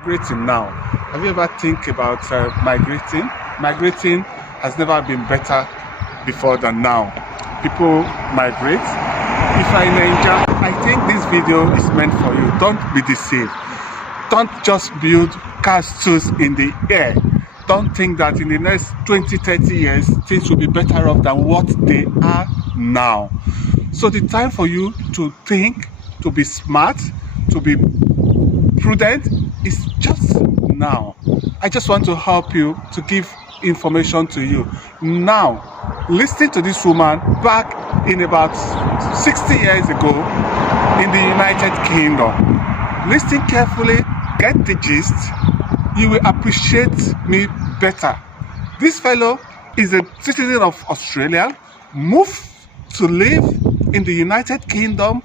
Migrating now. Have you ever think about migrating? Migrating has never been better before than now. People migrate. If I Nigeria, I think this video is meant for you. Don't be deceived. Don't just build castles in the air. Don't think that in the next 20-30 years things will be better off than what they are now. So the time for you to think, to be smart, to be prudent is just now. I just want to help you, to give information to you. Now, listen to this woman back in about 60 years ago in the United Kingdom. Listen carefully, get the gist. You will appreciate me better. This fellow is a citizen of Australia, moved to live in the United Kingdom,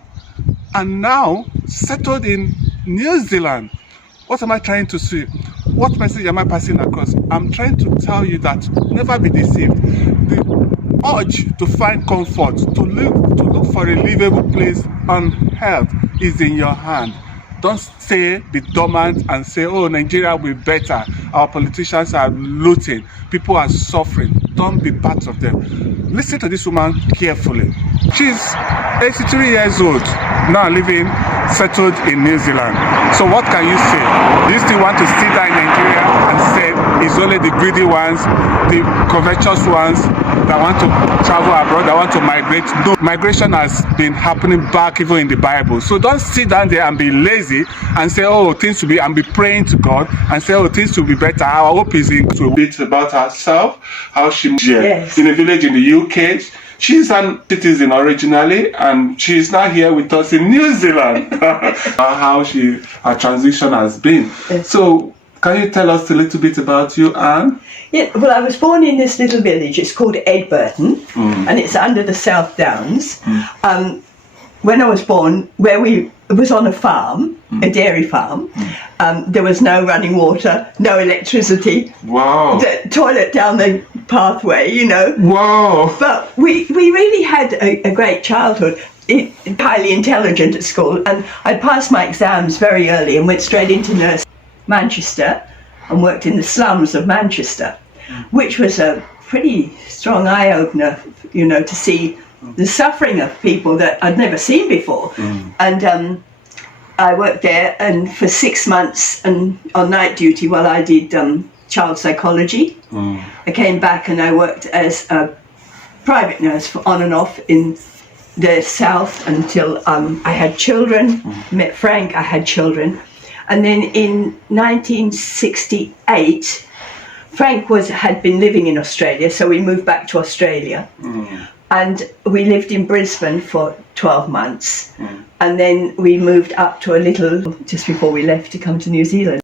and now settled in New Zealand. What am I trying to say? What message am I passing across? I'm trying to tell you that never be deceived. The urge to find comfort, to look for a livable place on earth is in your hand. Don't be dormant and say, oh, Nigeria will be better. Our politicians are looting. People are suffering. Don't be part of them. Listen to this woman carefully. She's 83 years old, now living settled in New Zealand. So what can you say? Do you still want to sit there in Nigeria and say it's only the greedy ones, the covetous ones that want to travel abroad, that want to migrate? No, migration has been happening back even in the Bible. So don't sit down there and be lazy and say, oh, things will be, and be praying to God and say, oh, things will be better. Our hope is in to bit about herself, how she in a village in the UK. She's a citizen originally, and she's now here with us in New Zealand. How her transition has been. Yes. So, can you tell us a little bit about you, Anne? Yeah, well, I was born in this little village. It's called Edburton, and it's under the South Downs. When I was born, it was on a farm, a dairy farm. There was no running water, no electricity. Wow. The toilet down the pathway, you know. Wow. But we really had a great childhood. Highly intelligent at school, and I passed my exams very early and went straight into nursing in Manchester and worked in the slums of Manchester, which was a pretty strong eye-opener, you know, to see the suffering of people that I'd never seen before. And I worked there and for 6 months and on night duty while I did child psychology. I came back and I worked as a private nurse for on and off in the south until I had children, met Frank, I had children. And then in 1968, Frank had been living in Australia, so we moved back to Australia. And we lived in Brisbane for 12 months. And then we moved up to a little, just before we left, to come to New Zealand.